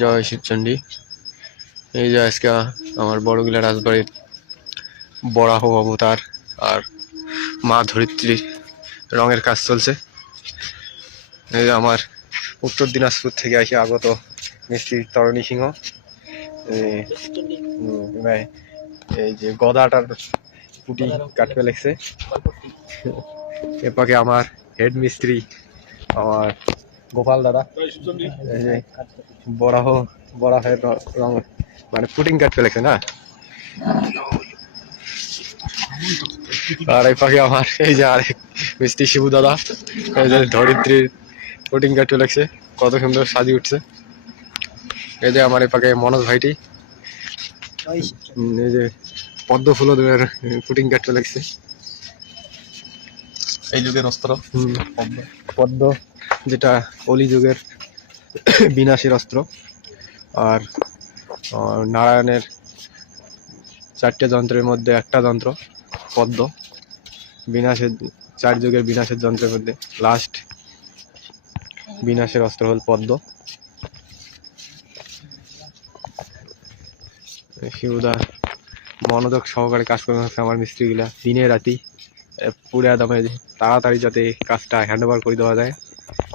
জয় শিবচণ্ডী এই যে আজকে আমার বড়গিলা রাজবাড়ির বরাহ অবতার আর মা ধরিত্রীর রঙের কাজ চলছে। এই আমার উত্তর দিনাজপুর থেকে আসে আগত মিস্ত্রি তরণী সিংহ। এই, যে গদাটার পুটি কাটবে লেগছে। এপাকে আমার হেড মিস্ত্রি আমার গোপাল দাদা। এই যে বরাহ বরাহের র- রং মানে পুটিং কাটতে লেগছে না? আর এই পাখি আমার এই যে আরেক মিষ্টি শিবু দাদা এই যে ধরিত্রীর পুটিং কাটতে লেগছে কত সুন্দর সাজি উঠছে। এই যে আমার এই পাখি মনোজ ভাইটি। এই যে পদ্ম ফুলদের পুটিং কাটতে লাগছে। এই যুগের অস্ত্র। পদ্ম। যেটা যুগের বিনাশের অস্ত্র। আর নারায়ণের চারটে যন্ত্রের মধ্যে একটা যন্ত্র, পদ্ম। বিনাশের, চার যুগের বিনাশের যন্ত্রের মধ্যে লাস্ট বিনাশের অস্ত্র হল পদ্ম। শিবদা মনোযোগ সহকারে কাজ করে হচ্ছে আমার মিস্ত্রিগুলা। দিনে রাতি পুরা দমে তাড়াতাড়ি যাতে কাজটা হ্যান্ড ওভার করে দেওয়া যায়।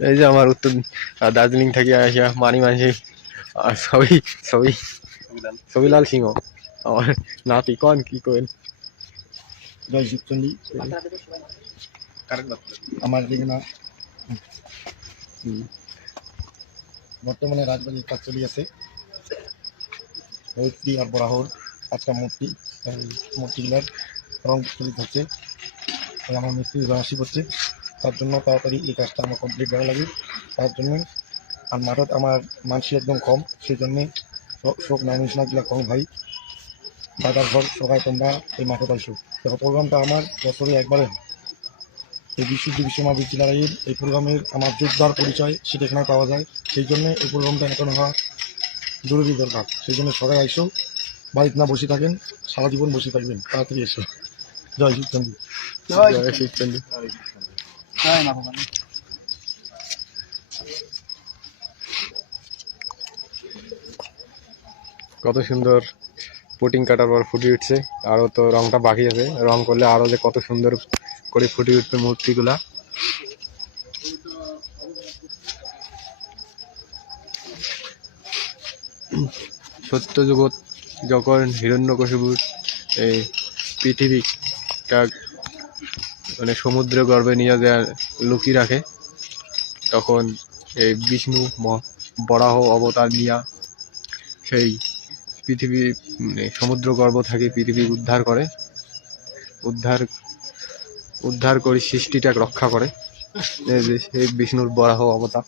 এই যে আমার উত্তর দার্জিলিং থেকে আসা মানি মাঝি, আর সবই সবই, সবিলাল সিংহ। আমার নাতি, কন, কি করেন আমার হুম। বর্তমানে রাজবাড়ির কাজ চলে আছে। মূর্তি আর বরাহর পাঁচটা মূর্তি মূর্তিগুলোর রং চলিত হচ্ছে আমার মিস্ত্রি হাসি করছে তার জন্য তাড়াতাড়ি এই কাজটা আমার কমপ্লিট করা লাগে। তার জন্য আর মাঠত আমার মানসি একদম কম সেই জন্যে সব নাইমিশনাগুলো কম ভাই। দাদার ঘর সবাই তোমরা এই মাঠত আইসো। দেখো প্রোগ্রামটা আমার বছরে একবারে। এই বিশুদ্ধ বিশ্বমাবী চিলারাইয়ের এই প্রোগ্রামের আমার যোদ্ধার পরিচয় সেটা এখানে পাওয়া যায়। সেই জন্য এই প্রোগ্রামটা এখন হওয়া জরুরি দরকার। সেই জন্য সবাই আইসো, বাড়িতে না বসে থাকেন, সারা জীবন বসে থাকবেন, তাড়াতাড়ি এসো। জয় শিবচন্দ্র জয় জয় শিবচন্ডী জয় মা ভবানী। কত সুন্দর পুটিং কাটার পর ফুটে উঠছে আরও তো রংটা বাকি আছে। রং করলে আরও যে কত সুন্দর করে ফুটে উঠবে মূর্তিগুলা। সত্য জগৎ যখন হিরণ্যকশিপুর এই পৃথিবীটা মানে সমুদ্র গর্ভে নিয়ে যায় লুকিয়ে রাখে। তখন এই বিষ্ণু বরাহ অবতার নিয়া সেই পৃথিবী মানে সমুদ্র গর্ভ থেকে পৃথিবী উদ্ধার করে। উদ্ধার উদ্ধার করে সৃষ্টিটা রক্ষা করে। সেই বিষ্ণুর বরাহ অবতার।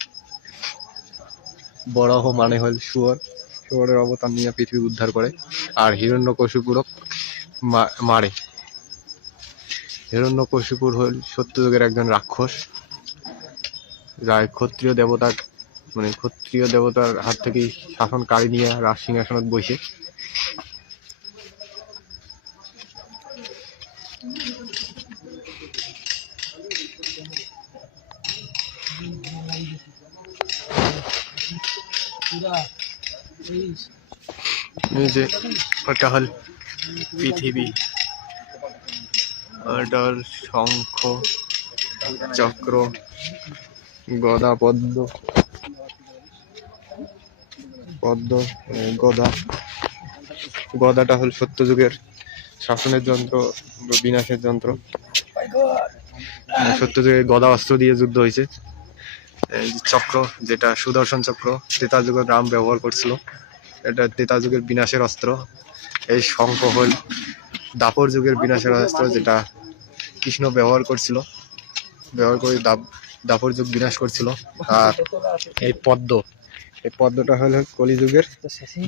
বরাহ মানে হল শুয়োর। শুয়োরের অবতার নিয়ে পৃথিবী উদ্ধার করে। আর হিরণ্যকশিপুরক মারে। হিরণ্যকশিপুর হল সত্যযুগের একজন রাক্ষস। যা ক্ষত্রিয় দেবতার মানে ক্ষত্রিয় দেবতার হাত থেকেই শাসন কাড়ি নিয়ে রাজ সিংহাসনত বসে এই যে ওটা হল পৃথিবী। ওটা শঙ্খ, চক্র, গদা পদ্ম পদ্ম গদা। গদাটা হল সত্যযুগের শাসনের যন্ত্র, বিনাশের যন্ত্র। সত্যযুগে গদা অস্ত্র দিয়ে যুদ্ধ হয়েছে। চক্র, যেটা সুদর্শন চক্র ত্রেতা যুগের রাম ব্যবহার করছিল। এটা ত্রেতা যুগের বিনাশের অস্ত্র। এই শঙ্খ হল দাপর যুগের বিনাশের অস্ত্র যেটা কৃষ্ণ ব্যবহার করছিল ব্যবহার করে দাপ দাপর যুগ বিনাশ করছিল। আর এই পদ্ম। এই পদ্মটা হলো কলিযুগের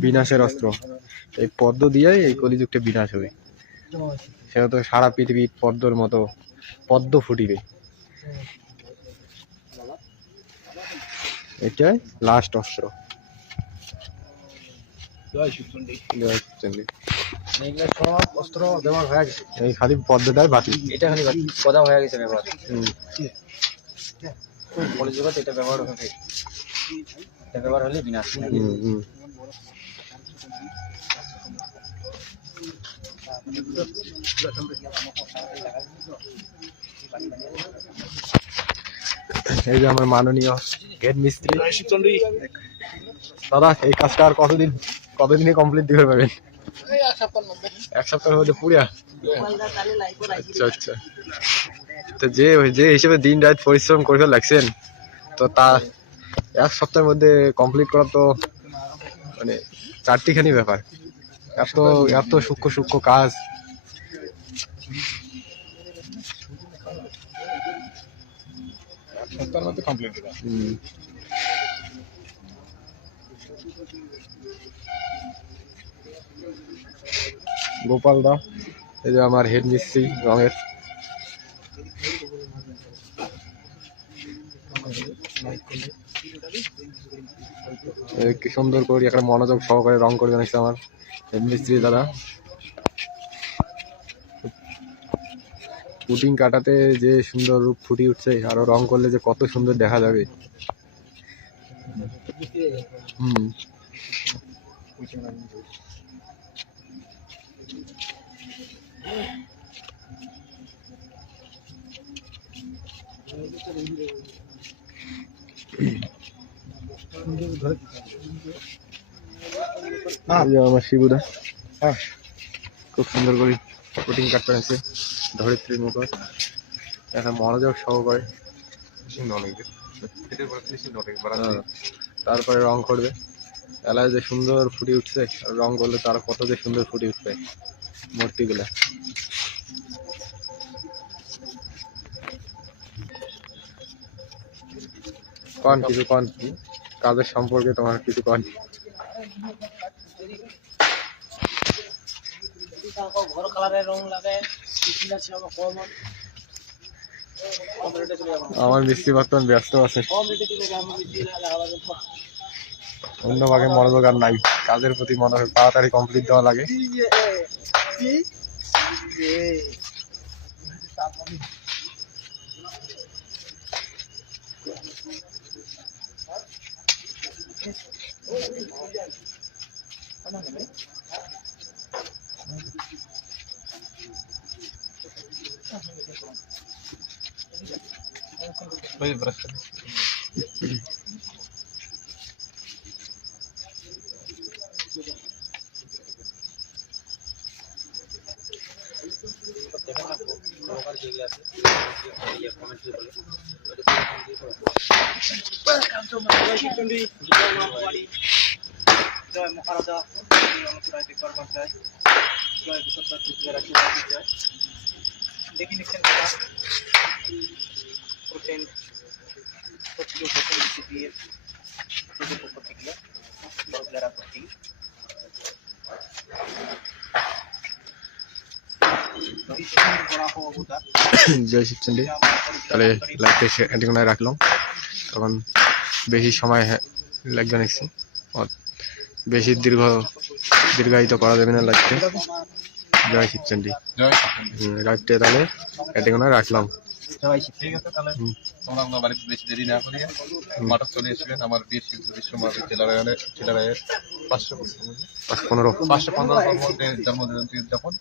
বিনাশের অস্ত্র। এই পদ্ম দিয়েই এই কলিযুগটা বিনাশ হবে। সেহেতু সারা পৃথিবী পদ্মর মতো পদ্ম ফুটিবে। এটাই লাস্ট অস্ত্র। জয় শিবচন্ডী। এগুলো সব অস্ত্র ব্যবহার হয়ে গেছে। এই খালি পদ্মটাই বাকি। এটা খালি হয়ে গেছে ব্যবহার। এটা ব্যবহার হবে। এটা ব্যবহার হলে বিনাশ হুম, হুম। এই যে আমার মাননীয় হেড মিস্ত্রি। দাদা এই কাজটা আর কতদিন কতদিনে কমপ্লিট দিতে পারবেন এক সপ্তাহের মধ্যে পুরিয়া আচ্ছা আচ্ছা। তো যে যে হিসেবে দিন রাত পরিশ্রম করে লাগছেন তো তা এক সপ্তাহের মধ্যে কমপ্লিট করা তো মানে চারটিখানি ব্যাপার। এত এত সূক্ষ্ম সূক্ষ্ম কাজ। সপ্তাহের মধ্যে কমপ্লিট হুম। গোপাল দা, এই যে আমার হেড মিস্ত্রি রঙের। কি সুন্দর করে একটা মনোযোগ সহকারে রং করে জানিস আমার হেড মিস্ত্রি দাদা। পুটিং কাটাতে যে সুন্দর রূপ ফুটিয়ে উঠছে, আরও রং করলে যে কত সুন্দর দেখা যাবে। হুম আমার শিবুদা। হ্যাঁ খুব সুন্দর করে পুটিং কাট পেরেছে ধরিত্রীর মুখর এখন মনোযোগ সহকারে। হ্যাঁ, তারপরে রং করবে। এলায় যে সুন্দর ফুটে উঠছে, রং করলে তার কত যে সুন্দর ফুটে উঠবে মূর্তিগুলা। কন কিছু, কন কাজের সম্পর্কে তোমার কিছু কন? ঘর কালারের রং লাগে কম আমার মিস্ত্রি বর্তমান ব্যস্ত আছে। অন্য ভাগে মনোযোগ আর নাই। কাজের প্রতি মনোযোগ তাড়াতাড়ি কমপ্লিট দেওয়া লাগে। জয় মহারাজা অনুপ্রায় বিকর জয় জয় বিশ্বতা জয় জয় দেখি নিচ্ছেন প্রতিক্রিয়া প্রতি জয় শিবচন্ডী। তাহলে লাইভটা এটিকোনায় রাখলাম। তখন বেশি সময় লাগবে নিচ্ছি বেশি দীর্ঘ দীর্ঘায়িত করা যাবে না লাইভটা জয় শিবচন্ডী। হুম, লাইভটা তাহলে এটিকোনায় রাখলাম। ঠিক আছে তাহলে। তোমরা বাড়িতে বেশি দেরি না করিয়ে মাঠে চলে এসেছিলেন আমার বীর শিল্প পাঁচশো পাঁচ পনেরো। পাঁচশো পনেরো জন্মজয়ন্তী উদযাপন।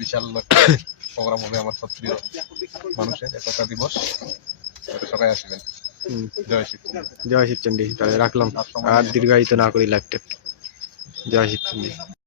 বিশাল প্রোগ্রাম হবে আমার সব প্রিয় মানুষের একতা দিবস। সবাই আসবেন। জয় শিব জয় শিবচন্ডী তাহলে রাখলাম। আর দীর্ঘায়িত না করি লাইভটা জয় শিবচন্ডী